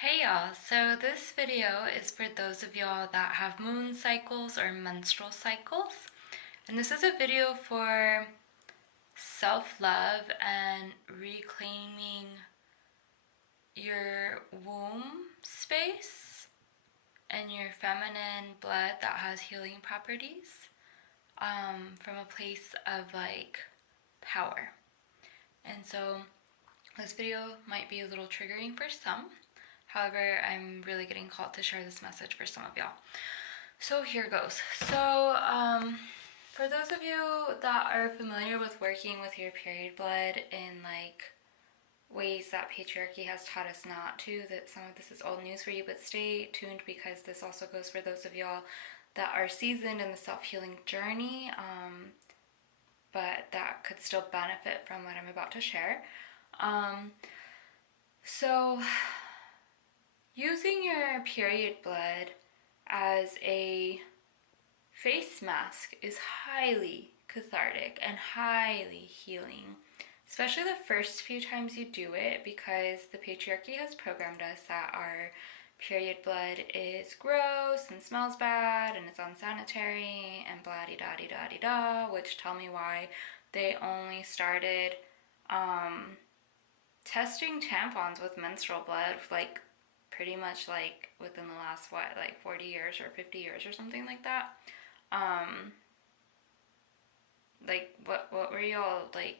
Hey y'all, so this video is for those of y'all that have moon cycles or menstrual cycles. And this is a video for self-love and reclaiming your womb space and your feminine blood that has healing properties from a place of like power. And so this video might be a little triggering for some. However, I'm really getting called to share this message for some of y'all. So here goes. So for those of you that are familiar with working with your period blood in like ways that patriarchy has taught us not to, that some of this is old news for you, but stay tuned because this also goes for those of y'all that are seasoned in the self-healing journey, but that could still benefit from what I'm about to share. So using your period blood as a face mask is highly cathartic and highly healing, especially the first few times you do it, because the patriarchy has programmed us that our period blood is gross and smells bad and it's unsanitary and blah-de-da-de-da-de-da, which tell me why they only started testing tampons with menstrual blood like pretty much like within the last 40 years or 50 years or something like that. Like what were y'all like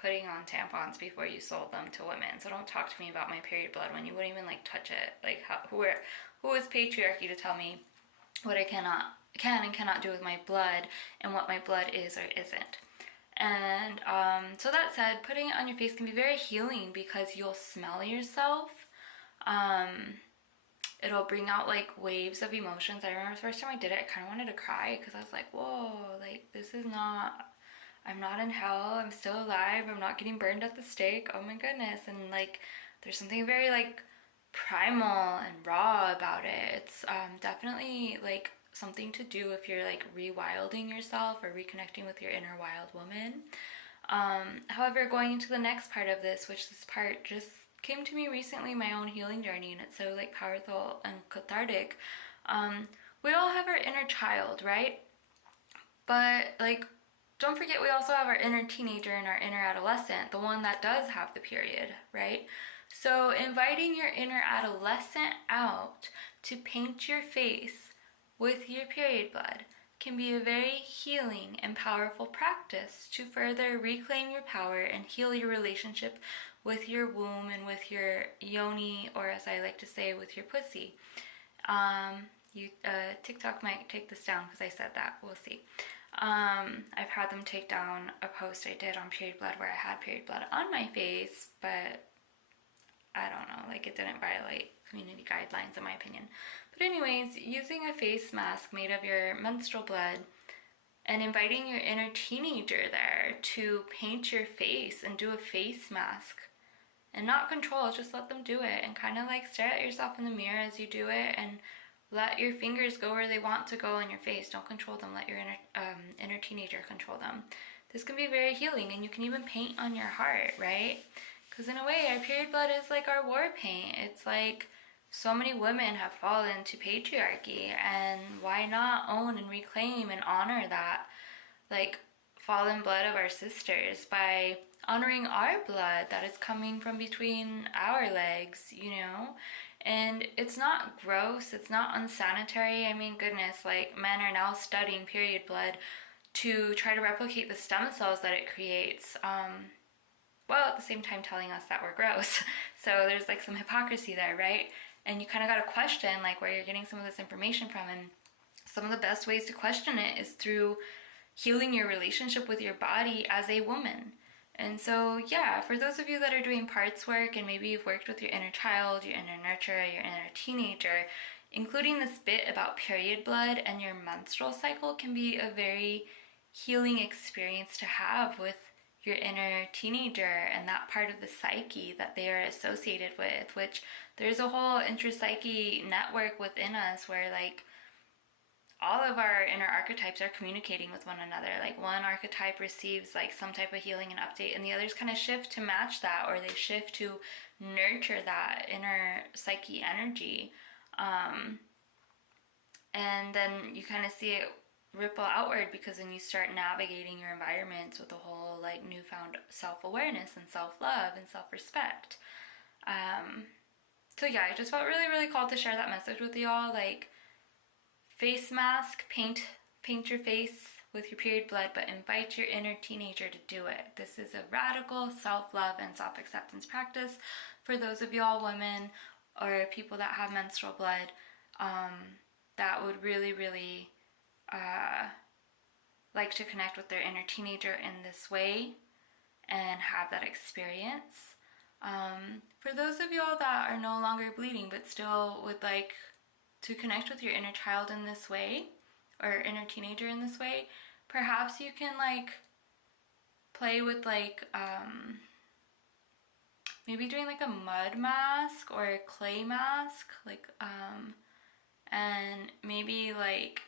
putting on tampons before you sold them to women? So don't talk to me about my period blood when you wouldn't even like touch it. Like who is patriarchy to tell me what I can and cannot do with my blood and what my blood is or isn't? And so that said, putting it on your face can be very healing because you'll smell yourself. It'll bring out like waves of emotions. I remember the first time I did it, I kind of wanted to cry because I was like, whoa, like this is not, I'm not in hell, I'm still alive, I'm not getting burned at the stake, oh my goodness. And like there's something very like primal and raw about it. It's definitely like something to do if you're like rewilding yourself or reconnecting with your inner wild woman. However, going into the next part of this, which this part just came to me recently, my own healing journey, and it's so like powerful and cathartic. We all have our inner child, right? But like don't forget we also have our inner teenager and our inner adolescent, the one that does have the period, right? So inviting your inner adolescent out to paint your face with your period blood can be a very healing and powerful practice to further reclaim your power and heal your relationship with your womb and with your yoni, or as I like to say, with your pussy. TikTok might take this down because I said that. We'll see. I've had them take down a post I did on period blood where I had period blood on my face, but I don't know, like it didn't violate community guidelines in my opinion. But anyways, using a face mask made of your menstrual blood and inviting your inner teenager there to paint your face and do a face mask and not control, just let them do it and kind of like stare at yourself in the mirror as you do it and let your fingers go where they want to go on your face. Don't control them. Let your inner teenager control them. This can be very healing, and you can even paint on your heart, right? Because in a way, our period blood is like our war paint. It's like so many women have fallen to patriarchy, and why not own and reclaim and honor that like fallen blood of our sisters by honoring our blood that is coming from between our legs, you know? And it's not gross, it's not unsanitary. I mean, goodness, like men are now studying period blood to try to replicate the stem cells that it creates, while at the same time telling us that we're gross. So there's like some hypocrisy there, right? And you kind of got to question like where you're getting some of this information from. And some of the best ways to question it is through healing your relationship with your body as a woman. And so, yeah, for those of you that are doing parts work and maybe you've worked with your inner child, your inner nurturer, your inner teenager, including this bit about period blood and your menstrual cycle can be a very healing experience to have with your inner teenager and that part of the psyche that they are associated with, which there's a whole intrapsyche network within us where like all of our inner archetypes are communicating with one another. Like one archetype receives like some type of healing and update and the others kind of shift to match that, or they shift to nurture that inner psyche energy. And then you kind of see it ripple outward, because then you start navigating your environments with a whole like newfound self-awareness and self-love and self-respect. So yeah, I just felt really, really called to share that message with y'all. Like, face mask, paint your face with your period blood, but invite your inner teenager to do it. This is a radical self-love and self-acceptance practice for those of y'all women or people that have menstrual blood, that would really, really like to connect with their inner teenager in this way and have that experience. For those of y'all that are no longer bleeding but still would like to connect with your inner child in this way, or inner teenager in this way, perhaps you can like play with like maybe doing like a mud mask or a clay mask, like and maybe like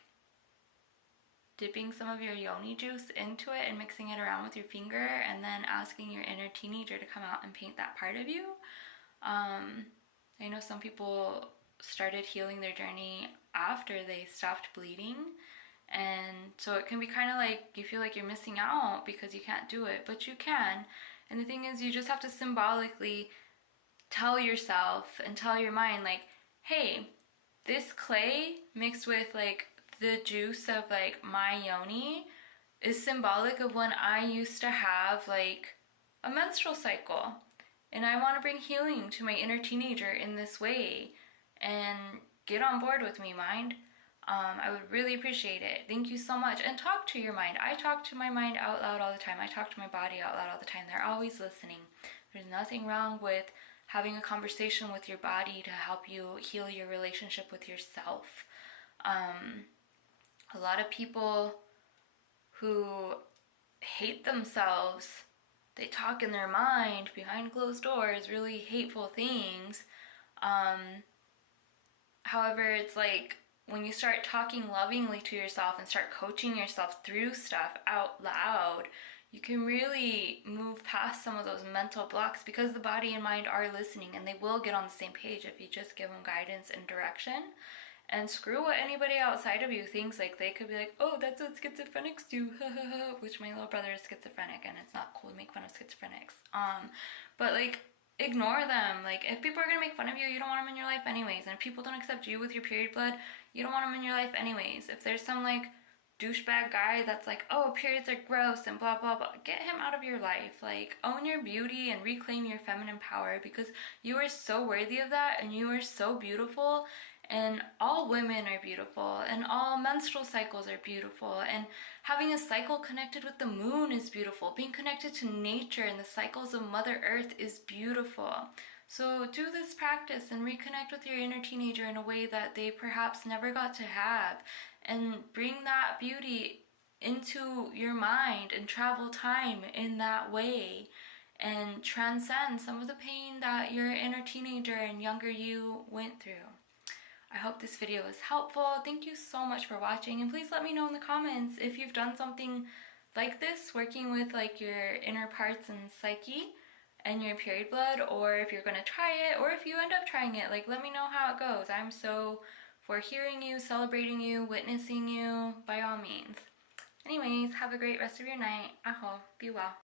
dipping some of your yoni juice into it and mixing it around with your finger, and then asking your inner teenager to come out and paint that part of you. I know some people started healing their journey after they stopped bleeding, and so it can be kind of like you feel like you're missing out because you can't do it, but you can. And the thing is, you just have to symbolically tell yourself and tell your mind, like, hey, this clay mixed with like the juice of like my yoni is symbolic of when I used to have like a menstrual cycle, and I want to bring healing to my inner teenager in this way. And get on board with me, mind. I would really appreciate it. Thank you so much. And talk to your mind. I talk to my mind out loud all the time. I talk to my body out loud all the time. They're always listening. There's nothing wrong with having a conversation with your body to help you heal your relationship with yourself. A lot of people who hate themselves, they talk in their mind behind closed doors, really hateful things. However, it's like when you start talking lovingly to yourself and start coaching yourself through stuff out loud, you can really move past some of those mental blocks, because the body and mind are listening, and they will get on the same page if you just give them guidance and direction. And screw what anybody outside of you thinks. Like, they could be like, oh, that's what schizophrenics do, which my little brother is schizophrenic, and it's not cool to make fun of schizophrenics. But like, ignore them. Like, if people are gonna make fun of you, you don't want them in your life anyways. And if people don't accept you with your period blood, you don't want them in your life anyways. If there's some like douchebag guy that's like, oh, periods are gross and blah blah blah, get him out of your life. Like, own your beauty and reclaim your feminine power, because you are so worthy of that, and you are so beautiful. And all women are beautiful, and all menstrual cycles are beautiful, and having a cycle connected with the moon is beautiful. Being connected to nature and the cycles of Mother Earth is beautiful. So do this practice and reconnect with your inner teenager in a way that they perhaps never got to have, and bring that beauty into your mind and travel time in that way, and transcend some of the pain that your inner teenager and younger you went through. I hope this video was helpful. Thank you so much for watching, and please let me know in the comments if you've done something like this, working with like your inner parts and psyche and your period blood, or if you're gonna try it, or if you end up trying it. Like, let me know how it goes. I'm so for hearing you, celebrating you, witnessing you, by all means. Anyways, have a great rest of your night. Aho, be well.